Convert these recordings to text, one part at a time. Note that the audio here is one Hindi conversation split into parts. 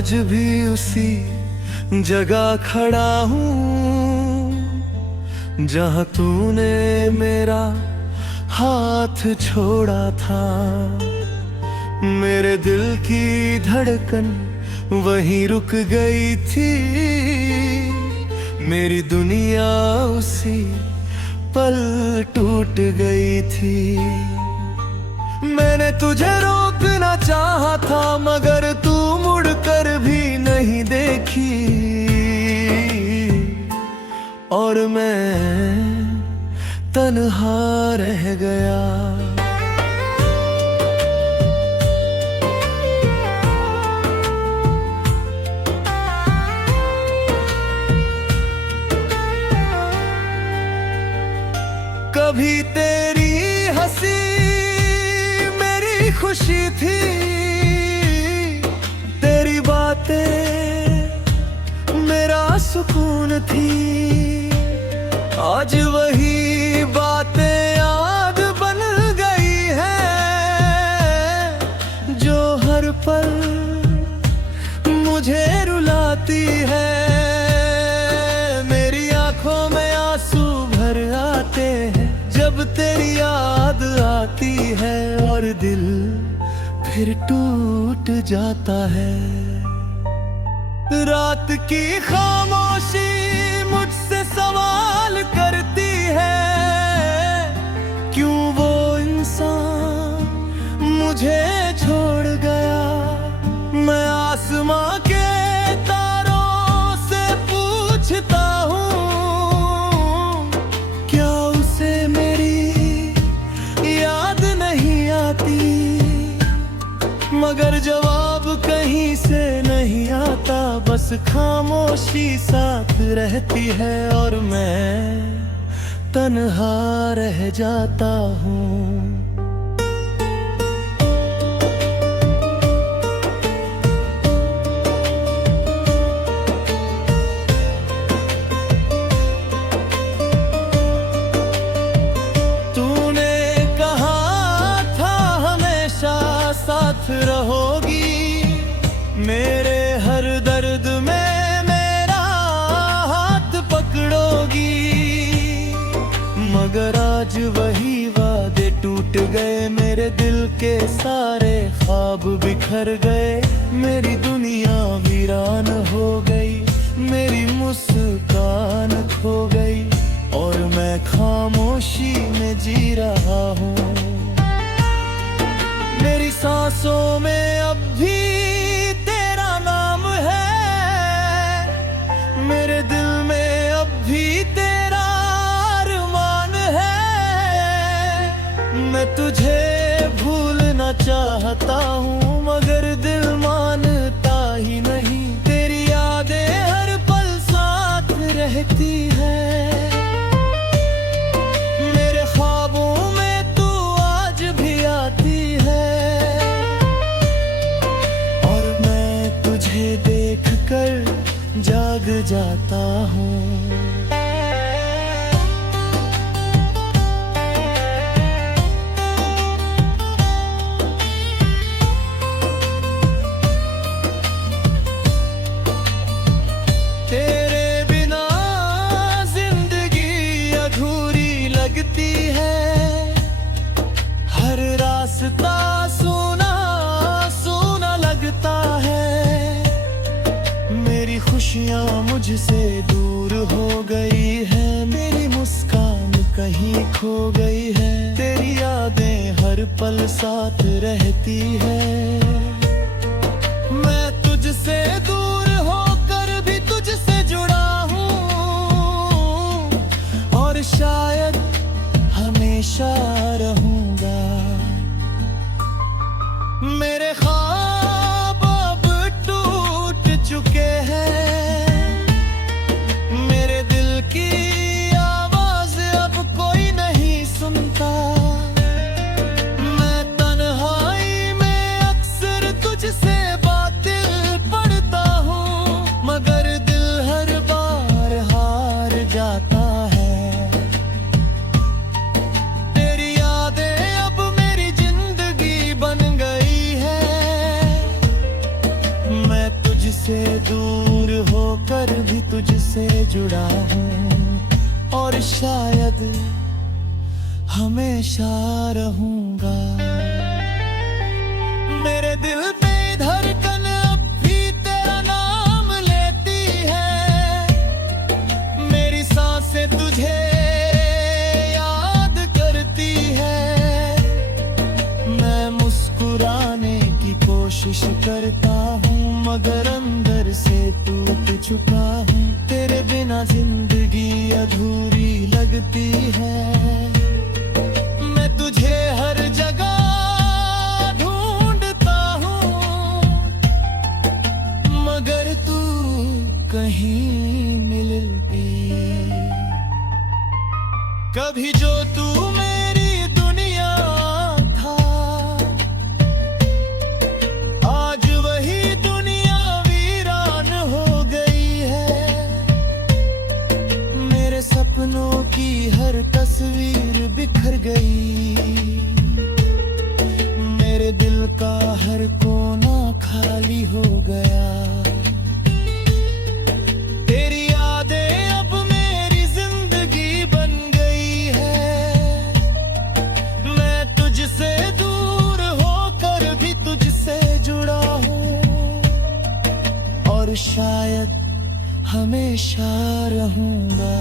आज भी उसी जगह खड़ा हूँ जहाँ तूने मेरा हाथ छोड़ा था। मेरे दिल की धड़कन वहीं रुक गई थी, मेरी दुनिया उसी पल टूट गई थी। मैंने तुझे रोकना चाहा था मगर तू मुड़कर भी नहीं देखी, और मैं तन्हा रह गया। कभी तेरी हंसी मेरी खुशी थी, तेरी बातें मेरा सुकून थी। आज वही बातें याद बन गई है जो हर पल मुझे रुलाती है। मेरी आंखों में आंसू भर आते हैं जब तेरी याद आती है, और दिल फिर टूट जाता है। रात की खामोशी मुझसे सवाल करती है, क्यों वो इंसान मुझे छोड़ गया। मैं आसमां के तारों से पूछता हूँ, क्या उसे मेरी याद नहीं आती, मगर जवाब कहीं से नहीं आता। बस खामोशी साथ रहती है और मैं तन्हा रह जाता हूँ। तूने कहा था हमेशा साथ रहोगी, मेरे हर दर्द में मेरा हाथ पकड़ोगी, मगर आज वही वादे टूट गए। मेरे दिल के सारे ख्वाब बिखर गए, मेरी दुनिया वीरान हो गई, मेरी मुस्कान खो गई, और मैं खामोशी में जी रहा हूँ। मेरी सांसों में अब भी तेरा नाम है, मेरे दिल में अब भी तेरा अरमान है। मैं तुझे भूलना चाहता हूँ मगर दिल मानता ही नहीं, तेरी यादें हर पल साथ रहती है। मेरे ख्वाबों में तू आज भी आती है, और मैं तुझे देखकर जाग जाता हूँ। तेरे बिना जिंदगी अधूरी लगती है, हर रास्ता सूना सूना लगता है। मेरी खुशियाँ मुझसे दूर हो गई है, मेरी मुस्कान कहीं खो गई है, तेरी यादें हर पल साथ रहती है। मैं तुझसे दूर होकर भी तुझसे जुड़ा हूँ, और शायद हमेशा रहूँगा। मेरे ख्वाब अब टूट चुके हैं, मेरे दिल की आवाज अब कोई नहीं सुनता। मैं तन्हाई में अक्सर तुझसे बातें पढ़ता हूँ, तुझसे दूर होकर भी तुझसे जुड़ा हूँ और शायद हमेशा रहूंगा। मेरे दिल पे धड़कन अब भी तेरा नाम लेती है, मेरी सांसें तुझे याद करती है। मैं मुस्कुराने की कोशिश करता हूँ मगर अंदर से टूट चुका हूँ। तेरे बिना जिंदगी अधूरी लगती है। मैं तुझे हर जगह ढूंढता हूँ मगर तू कहीं मिलती। कभी जो तू मेरी दुनिया था, आज वही दुनिया वीरान हो गई है। मेरे सपनों की हर तस्वीर बिखर गई, मेरे दिल का हर कोना खाली हो गया। तेरी यादें अब मेरी जिंदगी बन गई है। मैं तुझसे दूर होकर भी तुझसे जुड़ा हूँ और शायद हमेशा रहूंगा।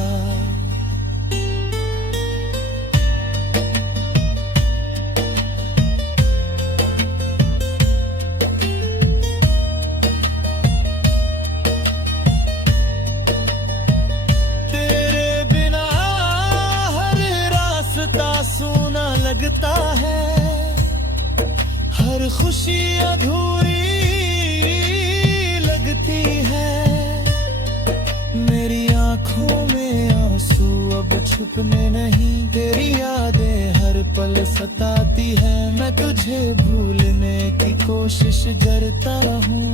सोना लगता है, हर खुशी अधूरी लगती है। मेरी आंखों में आंसू अब छुपने नहीं, तेरी यादें हर पल सताती है। मैं तुझे भूलने की कोशिश करता हूँ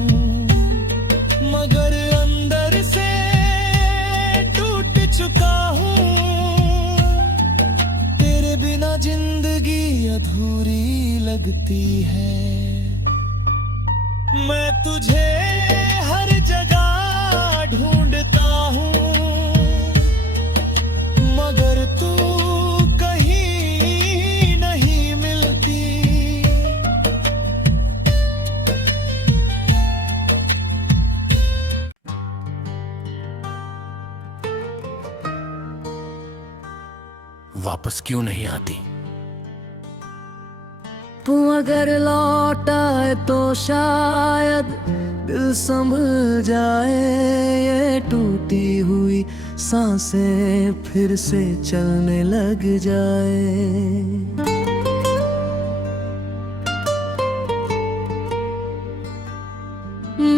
मगर अंदर से टूट चुका हूँ। बिना जिंदगी अधूरी लगती है। मैं तुझे हर जगह ढूंढता हूँ मगर तू कहीं नहीं मिलती। वापस क्यों नहीं आती? तू अगर लौट आए तो शायद दिल संभल जाए, ये टूटी हुई सांसें फिर से चलने लग जाए।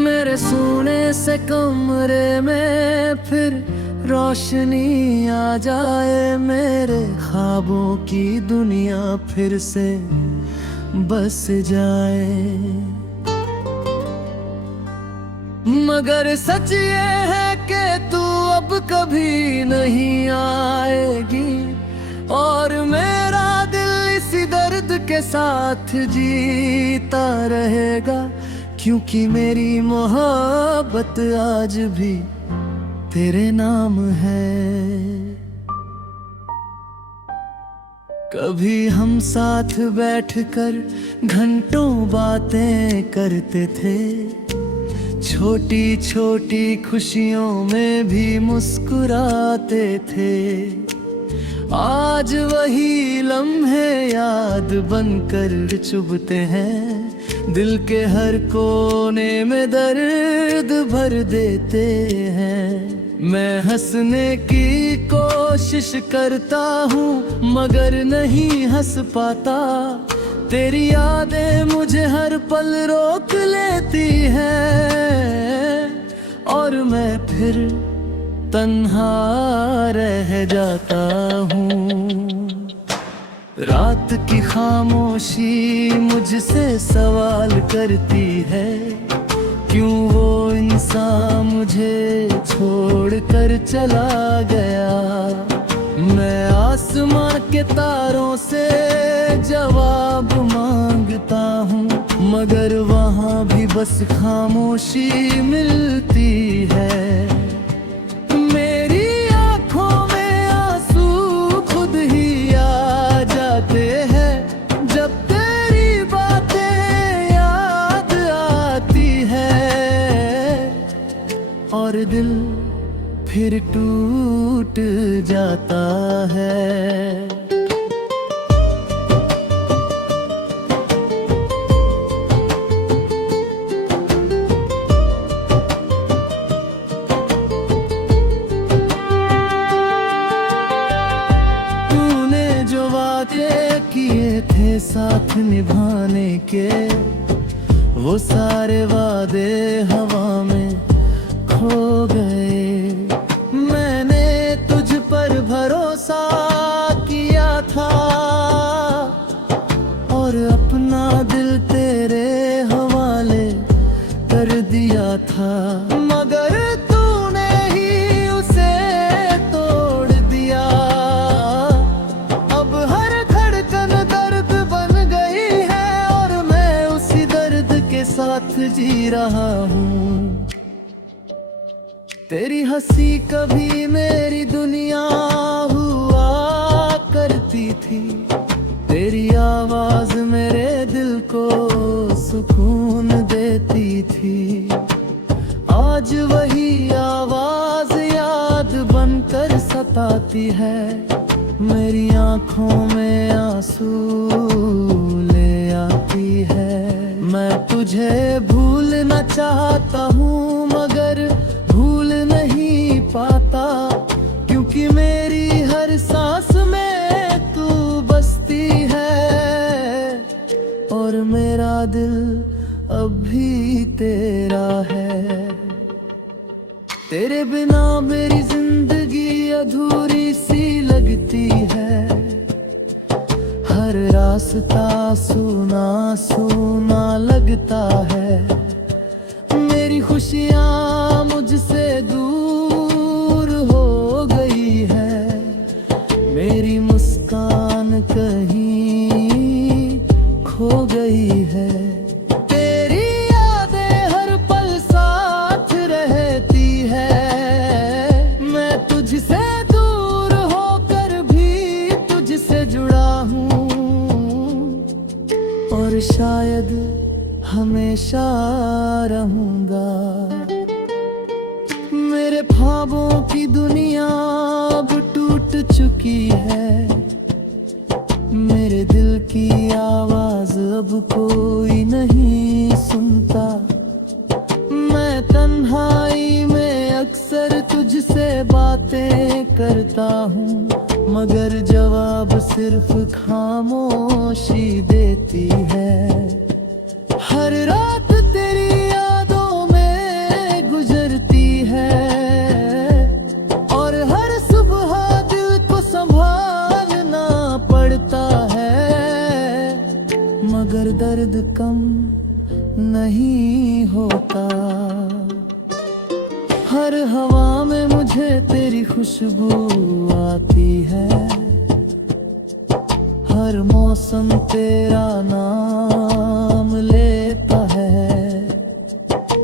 मेरे सोने से कमरे में फिर रोशनी आ जाए, मेरे ख्वाबों की दुनिया फिर से बस जाए। मगर सच ये है कि तू अब कभी नहीं आएगी और मेरा दिल इसी दर्द के साथ जीता रहेगा। क्योंकि मेरी मोहब्बत आज भी तेरे नाम है। कभी हम साथ बैठकर घंटों बातें करते थे, छोटी छोटी खुशियों में भी मुस्कुराते थे। आज वही लम्हे याद बनकर चुभते हैं, दिल के हर कोने में दर्द भर देते हैं। मैं हंसने की कोशिश करता हूँ मगर नहीं हंस पाता, तेरी यादें मुझे हर पल रोक लेती हैं और मैं फिर तन्हा रह जाता हूँ। रात की खामोशी मुझसे सवाल करती है, क्यों वो इंसान मुझे छोड़ कर चला गया। मैं आसमां के तारों से जवाब मांगता हूँ, मगर वहाँ भी बस खामोशी मिलती है। मेरी आंखों में आंसू खुद ही आ जाते हैं जब तेरी बातें याद आती है, और दिल फिर टूट जाता है। तूने जो वादे किए थे साथ निभाने के, वो सारे वादे हवा में खो गए। मैंने तुझ पर भरोसा किया था और अपना दिल तेरे हवाले कर दिया था, मगर तूने ही उसे तोड़ दिया। अब हर धड़कन दर्द बन गई है और मैं उसी दर्द के साथ जी रहा हूँ। तेरी हंसी कभी मेरी दुनिया हुआ करती थी, तेरी आवाज मेरे दिल को सुकून देती थी। आज वही आवाज याद बनकर सताती है, मेरी आंखों में आंसू ले आती है। मैं तुझे भूलना चाहता हूँ मगर भूल नहीं पाता, क्योंकि मेरी हर सांस में तू बसती है और मेरा दिल अब भी तेरा है। तेरे बिना मेरी जिंदगी अधूरी सी लगती है, हर रास्ता सूना सूना लगता है। मेरी खुशियाँ मुझसे दूर हो गई है, मेरी मुस्कान कहीं खो गई है। तेरी यादें हर पल साथ रहती है, मैं तुझसे दूर होकर भी तुझसे जुड़ा हूँ और शायद हमेशा रहूंगा। मेरे ख्वाबों की दुनिया अब टूट चुकी है, मेरे दिल की आवाज अब कोई नहीं सुनता। मैं तन्हाई में अक्सर तुझसे बातें करता हूँ, मगर जवाब सिर्फ खामोशी देती है। हर रात तेरी यादों में गुजरती है और हर सुबह दिल को संभालना पड़ता है, मगर दर्द कम नहीं होता। हर हवा में मुझे तेरी खुशबू आती है, हर मौसम तेरा नाम लेता है।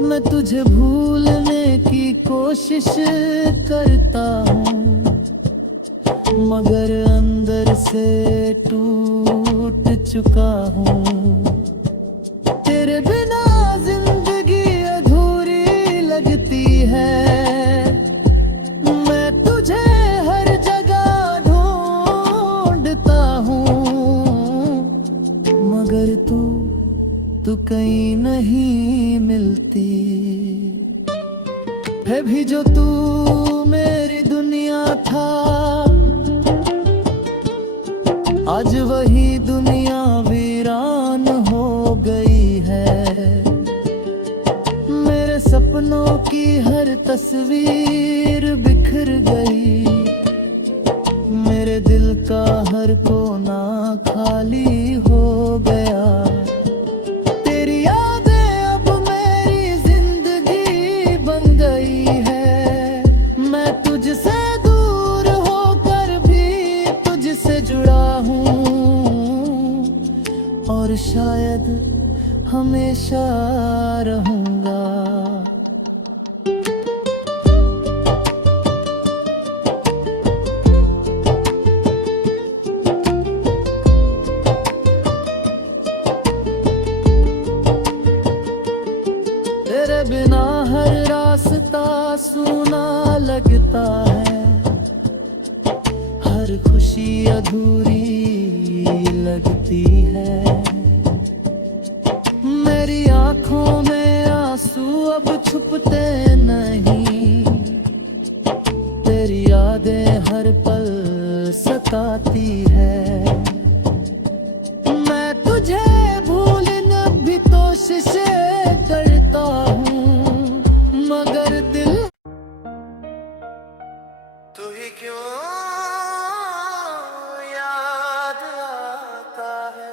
मैं तुझे भूलने की कोशिश करता हूँ, मगर अंदर से टूट चुका हूँ। तेरे बिना जिंदगी अधूरी लगती है, मैं तुझे हर जगह ढूंढता हूँ, मगर तू कहीं नहीं मिलती। है भी जो तू मेरी दुनिया था, आज वही दुनिया वीरान हो गई है। मेरे सपनों की हर तस्वीर बिखर गई, मेरे दिल का हर कोना खाली हो गया। तेरी यादें अब मेरी जिंदगी बन गई है, मैं तुझसे दूर होकर भी शायद हमेशा रहूंगा। तेरे बिना हर रास्ता सूना लगता है, हर खुशी अधूरी लगती है। मेरी आंखों में आंसू अब छुपते नहीं, तेरी यादें हर पल सताती है। मैं तुझे भूलने भी कोशिशें करता हूँ, मगर दिल तू ही क्यों याद आता है।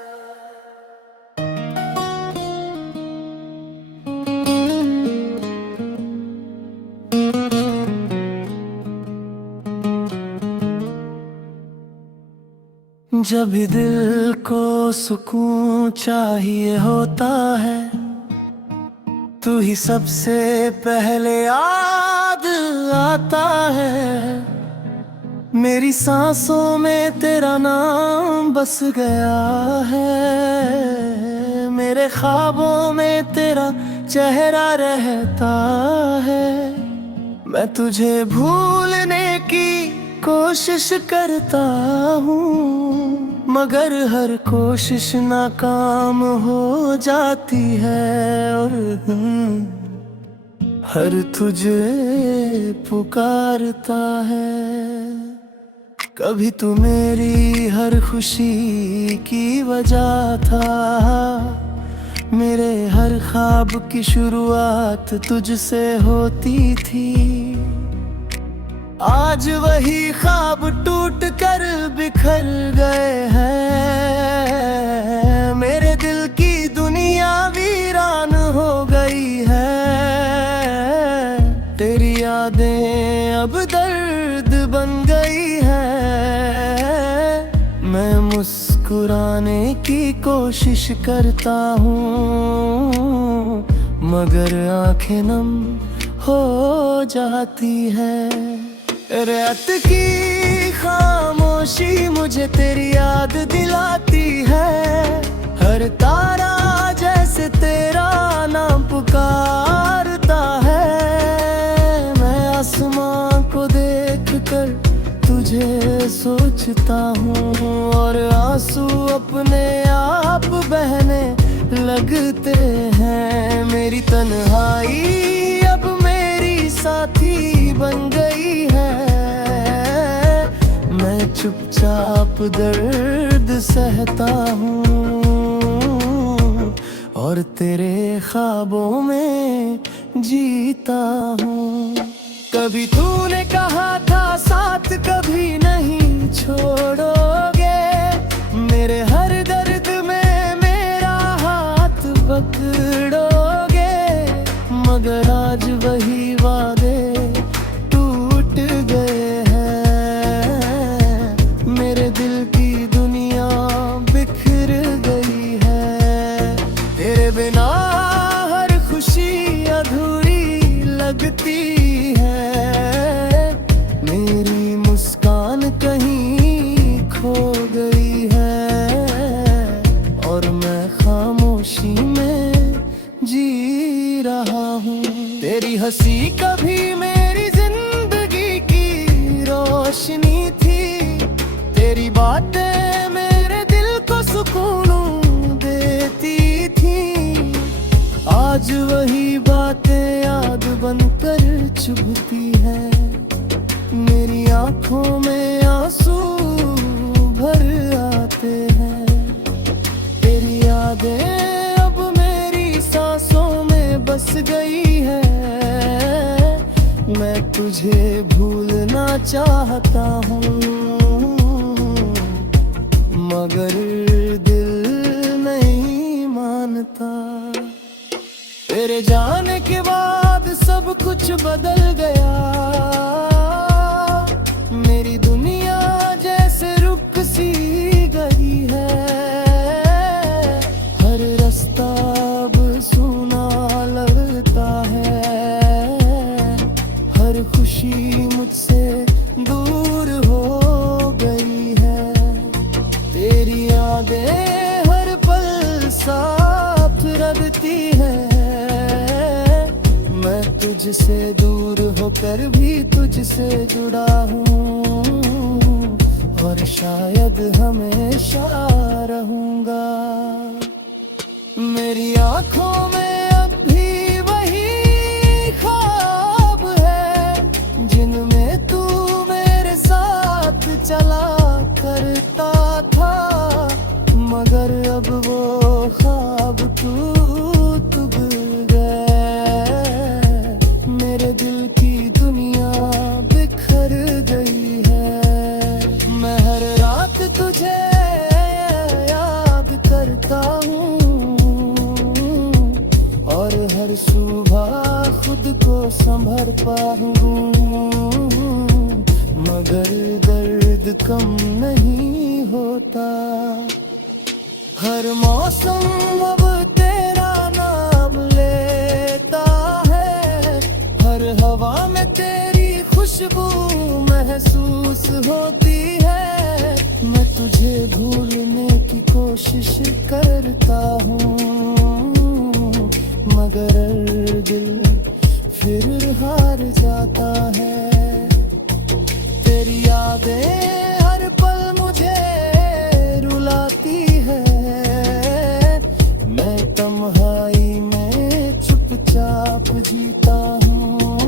जब भी दिल को सुकून चाहिए होता है, तू ही सबसे पहले याद आता है। मेरी सांसों में तेरा नाम बस गया है, मेरे ख्वाबों में तेरा चेहरा रहता है। मैं तुझे भूलने की कोशिश करता हूँ, मगर हर कोशिश नाकाम हो जाती है। और हर तुझे पुकारता है। कभी तू मेरी हर खुशी की वजह था, मेरे हर ख्वाब की शुरुआत तुझसे होती थी। आज वही ख्वाब टूट कर बिखर गए हैं, मेरे दिल की दुनिया वीरान हो गई है। तेरी यादें अब दर्द बन गई है। मैं मुस्कुराने की कोशिश करता हूँ, मगर आंखें नम हो जाती है। रात की खामोशी मुझे तेरी याद दिलाती है, हर तारा जैसे तेरा नाम पुकारता है। मैं आसमां को देख कर तुझे सोचता हूँ, और आंसू अपने आप बहने लगते हैं। मेरी तन्हाई अब मेरी साथी बन गई है। मैं चुपचाप दर्द सहता हूँ, और तेरे ख्वाबों में जीता हूँ। कभी तूने कहा था साथ कभी नहीं छोड़ोगे, मेरे हर दर्द में मेरा हाथ पकड़ोगे। मगर आज वही वादे टूट गए हैं, मेरे दिल की दुनिया बिखर गई है। तेरे बिना हर खुशी अधूरी लगती है, मेरी मुस्कान कहीं खो गई है। और मैं खामोशी में जी रहा हूँ। तेरी हंसी कभी मेरी जिंदगी की रोशनी थी, तेरी बातें मेरे दिल को सुकून देती थी। आज वही बातें याद बनकर चुभती है, मेरी आंखों में आंसू भर आते हैं। तेरी यादें अब मेरी सांसों में बस गई है। मैं तुझे भूलना चाहता हूँ, मगर दिल नहीं मानता। तेरे जाने के बाद सब कुछ बदल गया, मेरी दुनिया जैसे रुक सी गई है। हर खुशी मुझसे दूर हो गई है। तेरी यादें हर पल साथ रखती है। मैं तुझसे दूर होकर भी तुझसे जुड़ा हूँ, और शायद हमेशा रहूंगा। मेरी आंखों में अब भी वही ख्वाब है, जिनमें तू मेरे साथ चला करता था। मगर अब वो ख्वाब टूट गए, मेरे दिल की दुनिया बिखर गई है। मैं हर रात तुझे याद करता हूँ, और हर सुबह खुद को संभल पाऊँ। मगर दर्द कम नहीं होता। हर मौसम अब तेरा नाम लेता है, हर हवा में तेरी खुशबू महसूस होती है। मैं तुझे भूलने की कोशिश करता हूँ, मगर दिल फिर हार जाता है। तेरी यादें हर पल मुझे रुलाती है। मैं तन्हाई में चुपचाप जीता हूँ,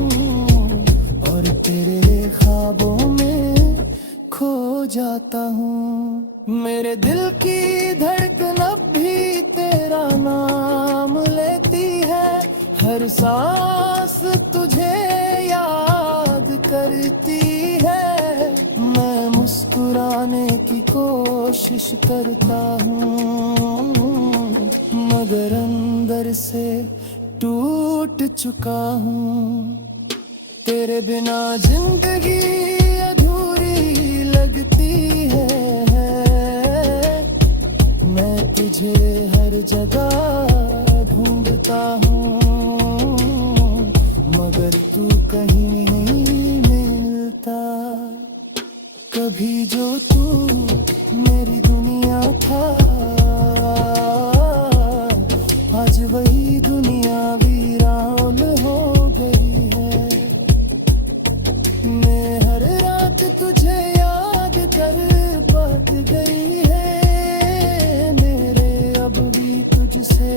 और तेरे ख्वाबों में खो जाता हूँ। मेरे दिल की धड़कन अब भी तेरा नाम लेती है। हर सांस तुझे याद करती है। मैं मुस्कुराने की कोशिश करता हूँ, मगर अंदर से टूट चुका हूँ। तेरे बिना जिंदगी अधूरी लगती है। मैं तुझे हर जगह ढूंढता हूँ, मगर तू कहीं नहीं मिलता। कभी जो तू मेरी दुनिया था, आज वही दुनिया वीरान हो गई है। मैं हर रात तुझे याद कर बात गई है। मेरे अब भी तुझसे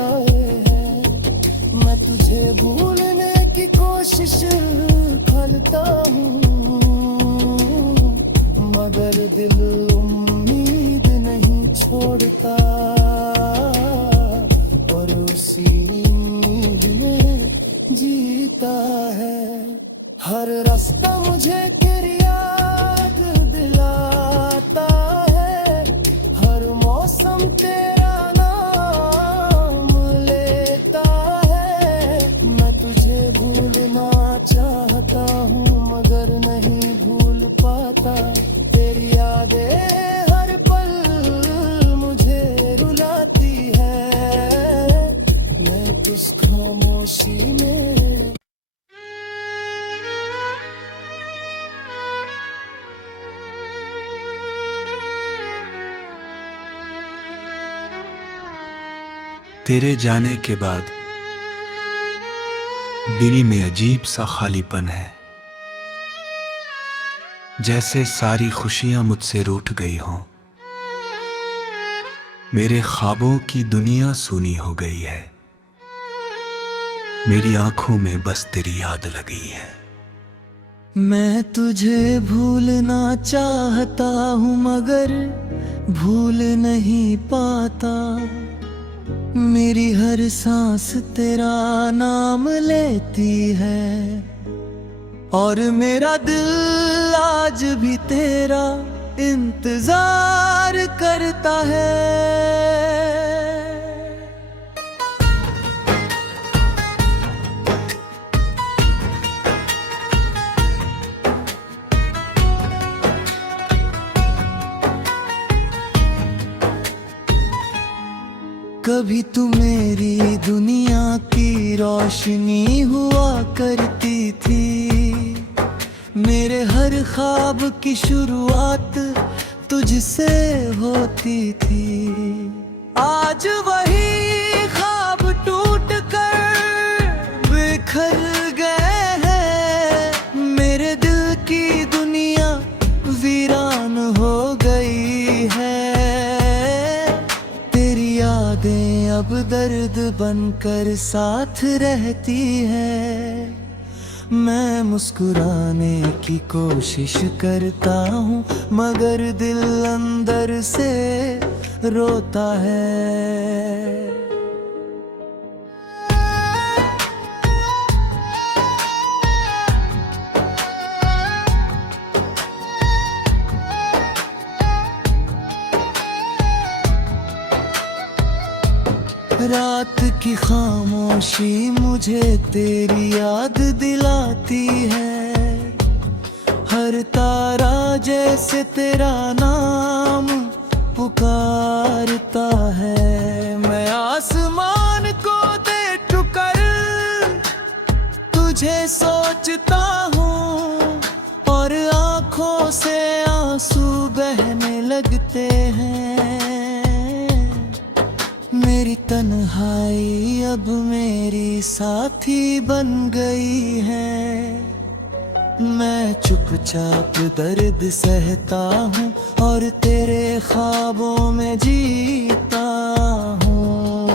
आए हैं। मैं तुझे भूलने की कोशिश करता हूँ, मगर दिल उम्मीद नहीं छोड़ता, और उसी नींद में जीता है। हर रास्ता मुझे तेरी याद दिलाता है। हर मौसम तेरा नाम लेता है। मैं तुझे भूलना चाहता हूँ, मगर नहीं भूल पाता। तेरी यादें हर पल मुझे रुलाती है। मैं उस खामोशी में तेरे जाने के बाद दिल में अजीब सा खालीपन है, जैसे सारी खुशियां मुझसे रूठ गई हों। मेरे ख्वाबों की दुनिया सूनी हो गई है। मेरी आंखों में बस तेरी याद लगी है। मैं तुझे भूलना चाहता हूँ, मगर भूल नहीं पाता। मेरी हर सांस तेरा नाम लेती है, और मेरा दिल आज भी तेरा इंतजार करता है। कभी तू मेरी दुनिया की रोशनी हुआ करती थी, मेरे हर ख्वाब की शुरुआत तुझसे होती थी। आज वही ख्वाब टूट कर बिखर गए हैं, मेरे दिल की दुनिया वीरान हो गई है। तेरी यादें अब दर्द बनकर साथ रहती है। मैं मुस्कुराने की कोशिश करता हूँ, मगर दिल अंदर से रोता है। रात की खामोशी मुझे तेरी याद दिलाती है, हर तारा जैसे तेरा नाम पुकारता है। मैं आसमान को देख कर तुझे सोचता हूँ, और आँखों से आंसू बहने लगते हैं। मेरी तन्हाई अब मेरी साथी बन गई है। मैं चुपचाप दर्द सहता हूँ और तेरे ख्वाबों में जीता हूँ।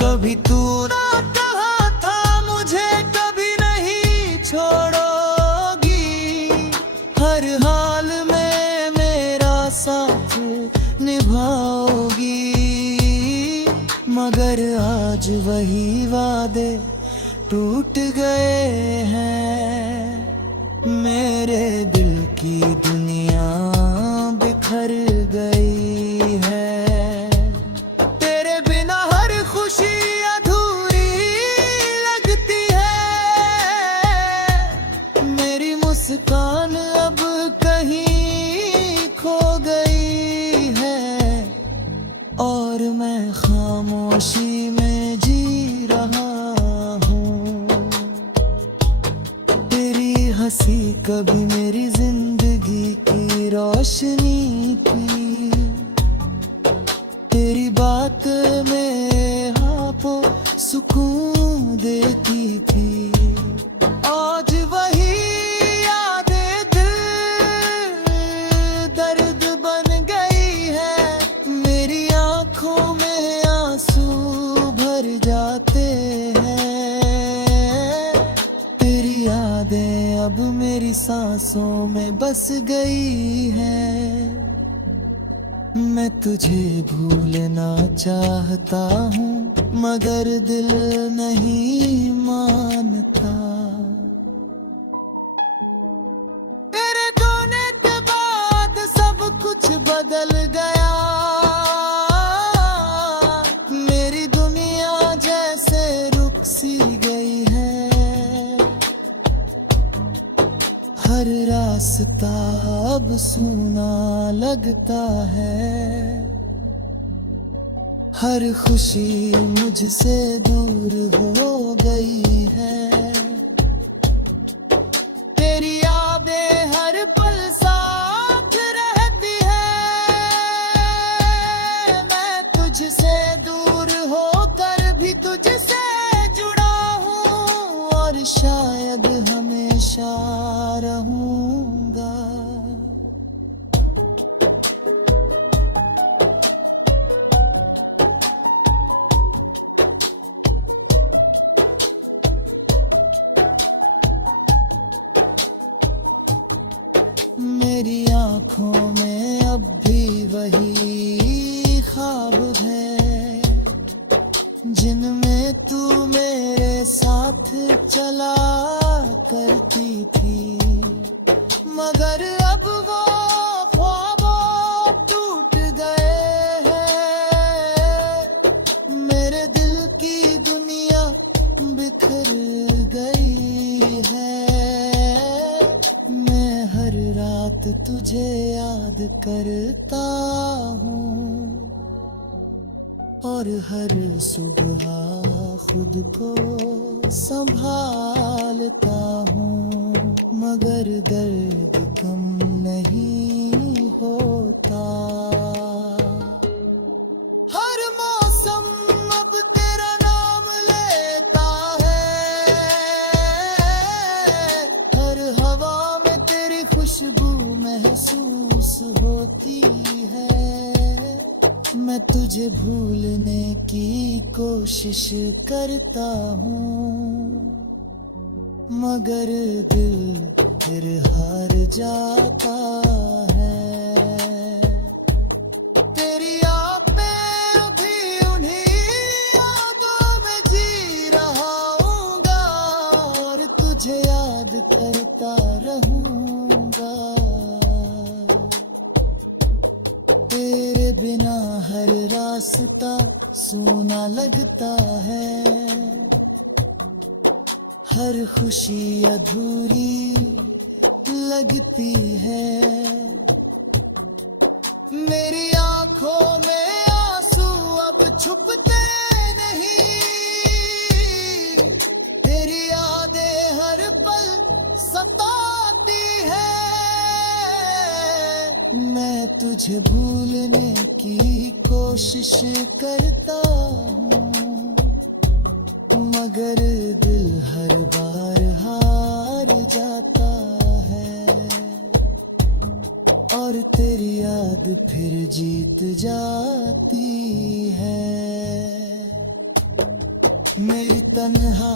कभी तू ना कहा था मुझे कभी नहीं छोड़ोगी, हर हाल में मेरा साथ निभाओगी। मगर आज वही वादे टूट गए हैं, मेरे दिल की दुनिया बिखर गई है। तेरे बिना हर खुशी अधूरी लगती है, मेरी मुस्कान अब कहीं खो गई है, और मैं खामोशी में जी रहा हूँ। तेरी हंसी कभी मेरी जिंदगी की रोशनी थी, तेरी बात में हाँपों सुकून देती थी। आज वही यादें दिल दर्द बन गई है, मेरी आँखों में आंसू भर जाते हैं। तेरी यादें अब मेरी सांसों में बस गई है। मैं तुझे भूलना चाहता हूँ, मगर दिल नहीं मानता। तेरे जाने के बाद सब कुछ बदल गया, मेरी दुनिया जैसे रुक सी गई है। हर रास्ता अब सूना लगता है, हर खुशी मुझसे दूर हो गई है। तेरी यादें हर पल साथ रहती है, मैं तुझसे दूर होकर भी तुझसे जुड़ा हूँ, और शायद हमेशा रहूँगा। मेरी आँखों में अब भी वही ख्वाब है, जिनमें तू मेरे साथ चला करती थी। मगर अब वो ख्वाब टूट गए हैं, मेरे दिल की दुनिया बिखर गई है। मैं हर रात तुझे याद करता हूँ, और हर सुबह खुद को संभालता हूँ, मगर दर्द कम नहीं होता। हर मौसम अब तेरा नाम लेता है, हर हवा में तेरी खुशबू महसूस होती है। मैं तुझे भूलने की कोशिश करता हूँ, मगर दिल फिर हार जाता है। तेरी यादें अभी उन्हीं यादों में जी रहा हूँगा, और तुझे याद करता रहूँगा। तेरे बिना हर रास्ता सूना लगता है, हर खुशी अधूरी लगती है। मेरी आंखों में आंसू अब छुपते नहीं, तेरी यादें हर पल सताती है। मैं तुझे भूलने की कोशिश करता हूँ, मगर दिल हर बार हार जाता है, और तेरी याद फिर जीत जाती है। मेरी तन्हा